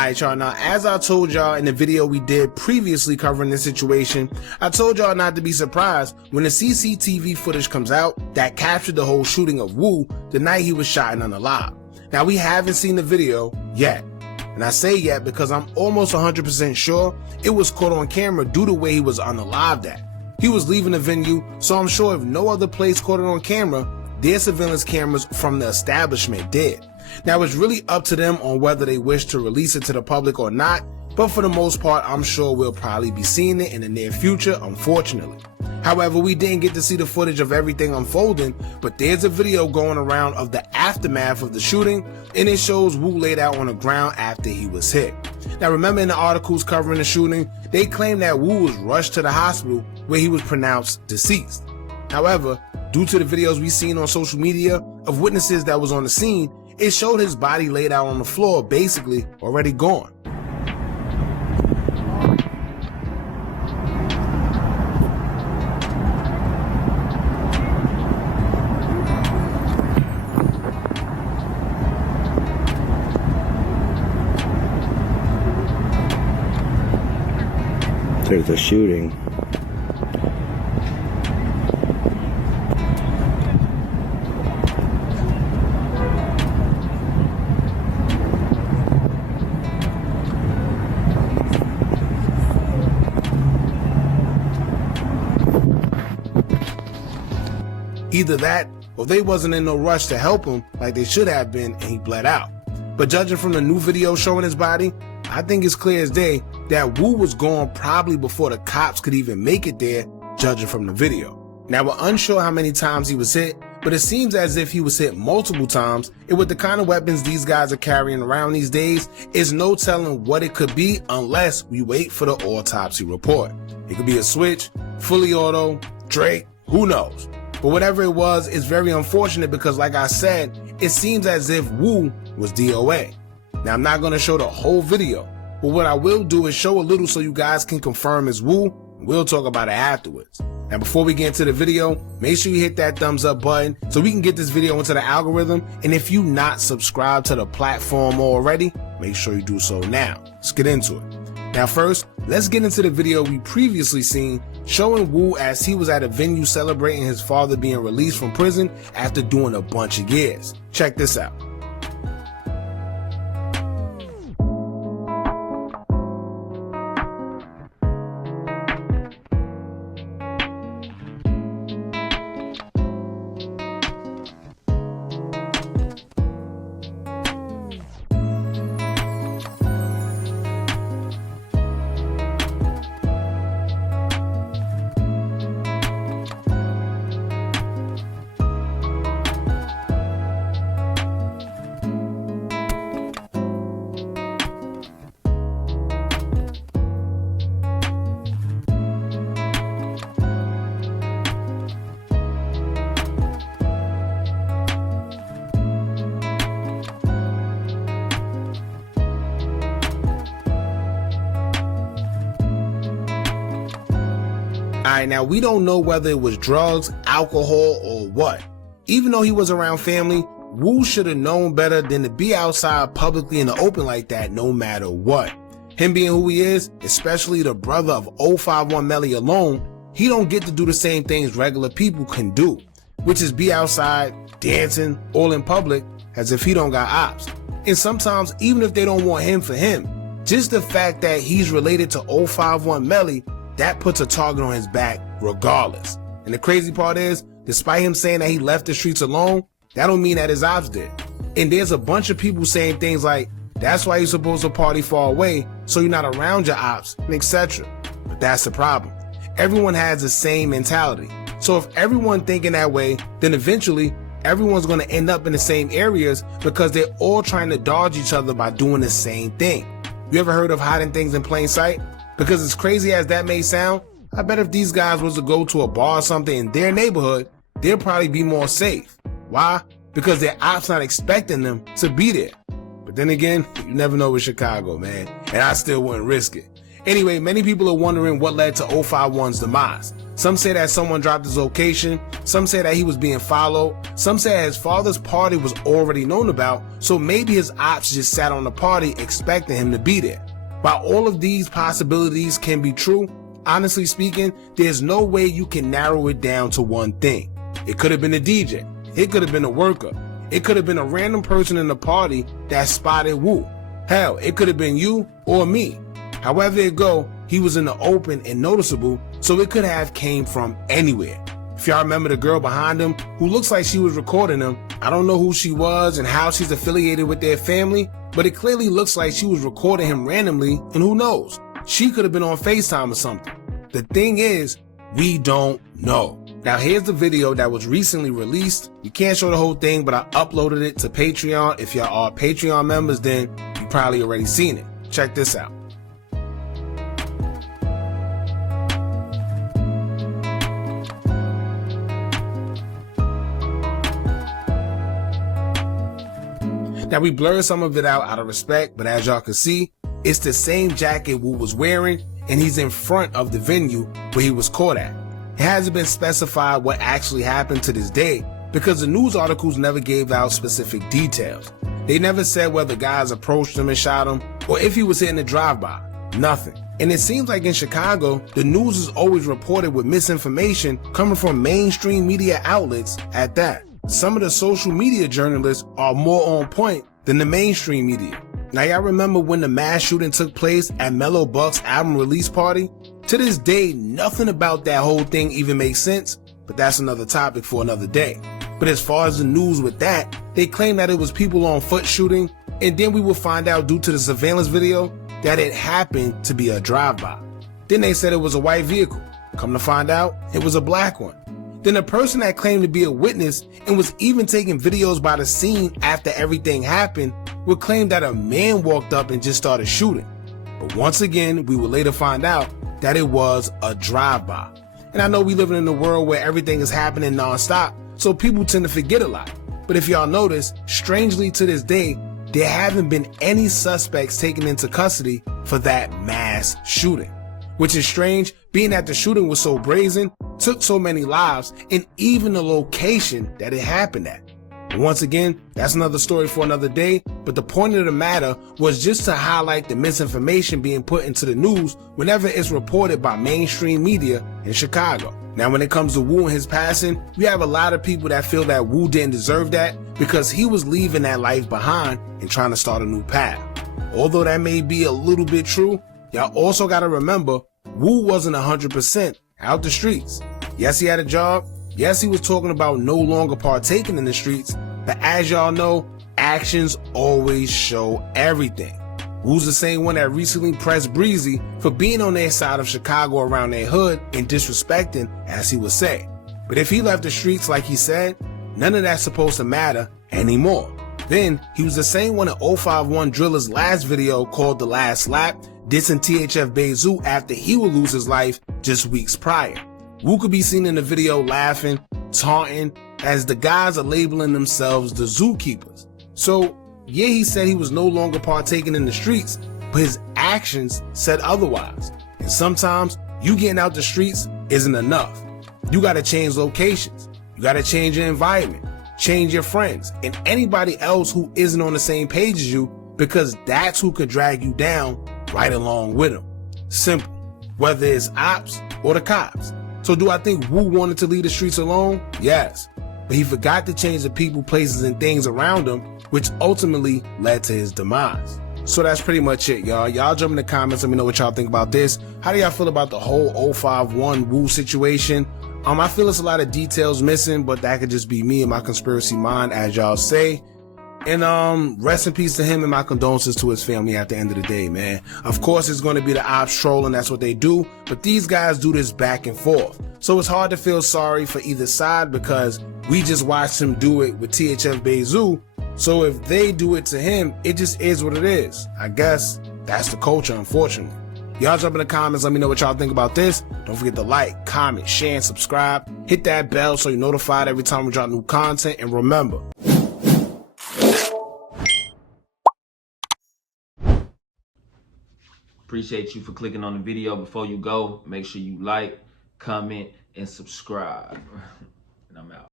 Alright y'all, now as I told y'all in the video we did previously covering this situation, I told y'all not to be surprised when the CCTV footage comes out that captured the whole shooting of Wu the night he was shot and unalive. Now we haven't seen the video yet, and I say yet because I'm almost 100% sure it was caught on camera due to where he was unalived at. He was leaving the venue, so I'm sure if no other place caught it on camera, their surveillance cameras from the establishment did. Now it's really up to them on whether they wish to release it to the public or not, but for the most part I'm sure we'll probably be seeing it in the near future, unfortunately. However, we didn't get to see the footage of everything unfolding, but there's a video going around of the aftermath of the shooting, and it shows Wu laid out on the ground after he was hit. Now remember in the articles covering the shooting, they claim that Wu was rushed to the hospital where he was pronounced deceased. However, due to the videos we've seen on social media of witnesses that was on the scene, it showed his body laid out on the floor, basically already gone. There's a shooting. Either that, or they wasn't in no rush to help him like they should have been and he bled out. But judging from the new video showing his body, I think it's clear as day that Wu was gone probably before the cops could even make it there, judging from the video. Now we're unsure how many times he was hit, but it seems as if he was hit multiple times, and with the kind of weapons these guys are carrying around these days, it's no telling what it could be unless we wait for the autopsy report. It could be a switch, fully auto, Drake, who knows? But whatever it was, it's very unfortunate because like I said, it seems as if Wu was DOA. Now I'm not going to show the whole video, but what I will do is show a little so you guys can confirm it's Wu, and we'll talk about it afterwards. Now before we get into the video, make sure you hit that thumbs up button so we can get this video into the algorithm, and if you not subscribed to the platform already, make sure you do so now. Let's get into it. Now first, let's get into the video we previously seen showing Wu as he was at a venue celebrating his father being released from prison after doing a bunch of years. Check this out. Alright, now we don't know whether it was drugs, alcohol, or what. Even though he was around family, Wu should have known better than to be outside publicly in the open like that no matter what. Him being who he is, especially the brother of 051 Melly alone, he don't get to do the same things regular people can do, which is be outside, dancing, all in public, as if he don't got ops. And sometimes even if they don't want him for him, just the fact that he's related to 051 Melly, that puts a target on his back regardless. And the crazy part is, despite him saying that he left the streets alone, that don't mean that his ops did. And there's a bunch of people saying things like, that's why you're supposed to party far away, so you're not around your ops, and etc. But that's the problem. Everyone has the same mentality. So if everyone thinking that way, then eventually everyone's going to end up in the same areas because they're all trying to dodge each other by doing the same thing. You ever heard of hiding things in plain sight? Because as crazy as that may sound, I bet if these guys was to go to a bar or something in their neighborhood, they'll probably be more safe. Why? Because their ops not expecting them to be there. But then again, you never know with Chicago, man, and I still wouldn't risk it. Anyway, many people are wondering what led to 051's demise. Some say that someone dropped his location, some say that he was being followed, some say his father's party was already known about, so maybe his ops just sat on the party expecting him to be there. While all of these possibilities can be true, honestly speaking, there's no way you can narrow it down to one thing. It could have been a DJ, it could have been a worker, it could have been a random person in the party that spotted Wu. Hell, it could have been you or me. However it go, he was in the open and noticeable, so it could have came from anywhere. If y'all remember the girl behind him who looks like she was recording him, I don't know who she was and how she's affiliated with their family, but it clearly looks like she was recording him randomly, and who knows, she could have been on FaceTime or something. The thing is, we don't know. Now here's the video that was recently released. You can't show the whole thing, but I uploaded it to Patreon. If y'all are Patreon members, then you probably already seen it. Check this out. Now we blurred some of it out of respect, but as y'all can see, it's the same jacket Wu was wearing, and he's in front of the venue where he was caught at. It hasn't been specified what actually happened to this day because the news articles never gave out specific details. They never said whether guys approached him and shot him or if he was hitting a drive-by. Nothing. And it seems like in Chicago, the news is always reported with misinformation coming from mainstream media outlets at that. Some of the social media journalists are more on point than the mainstream media. Now y'all remember when the mass shooting took place at Mellow Buck's album release party? To this day, nothing about that whole thing even makes sense, but that's another topic for another day. But as far as the news with that, they claim that it was people on foot shooting, and then we will find out due to the surveillance video that it happened to be a drive-by. Then they said it was a white vehicle. Come to find out, it was a black one. Then a person that claimed to be a witness and was even taking videos by the scene after everything happened would claim that a man walked up and just started shooting. But once again, we would later find out that it was a drive-by. And I know we live in a world where everything is happening non-stop, so people tend to forget a lot. But if y'all notice, strangely to this day, there haven't been any suspects taken into custody for that mass shooting. Which is strange, being that the shooting was so brazen, took so many lives, and even the location that it happened at. And once again, that's another story for another day, but the point of the matter was just to highlight the misinformation being put into the news whenever it's reported by mainstream media in Chicago. Now when it comes to Wu and his passing, we have a lot of people that feel that Wu didn't deserve that because he was leaving that life behind and trying to start a new path. Although that may be a little bit true, y'all also gotta remember, Wu wasn't 100% out the streets. Yes, he had a job. Yes, he was talking about no longer partaking in the streets, but as y'all know, actions always show everything. Wu's the same one that recently pressed Breezy for being on their side of Chicago around their hood and disrespecting, as he would say. But if he left the streets like he said, none of that's supposed to matter anymore. Then, he was the same one in 051 Driller's last video called The Last Lap, dissing THF Beizou after he would lose his life just weeks prior. Wu could be seen in the video laughing, taunting, as the guys are labeling themselves the zookeepers. So, yeah, he said he was no longer partaking in the streets, but his actions said otherwise. And sometimes, you getting out the streets isn't enough. You gotta change locations. You gotta change your environment, change your friends, and anybody else who isn't on the same page as you, because that's who could drag you down right along with them. Simple. Whether it's ops or the cops. So do I think Wu wanted to leave the streets alone? Yes. But he forgot to change the people, places, and things around him, which ultimately led to his demise. So that's pretty much it, y'all. Y'all jump in the comments, let me know what y'all think about this. How do y'all feel about the whole 051 Wu situation? I feel there's a lot of details missing, but that could just be me and my conspiracy mind, as y'all say. And rest in peace to him, and my condolences to his family at the end of the day, man. Of course, it's going to be the ops trolling, that's what they do, but these guys do this back and forth. So it's hard to feel sorry for either side because we just watched him do it with THF Beizou. So if they do it to him, it just is what it is. I guess that's the culture, unfortunately. Y'all jump in the comments, let me know what y'all think about this. Don't forget to like, comment, share, and subscribe. Hit that bell so you're notified every time we drop new content. And remember, Appreciate you for clicking on the video. Before you go, make sure you like, comment, and subscribe. And I'm out.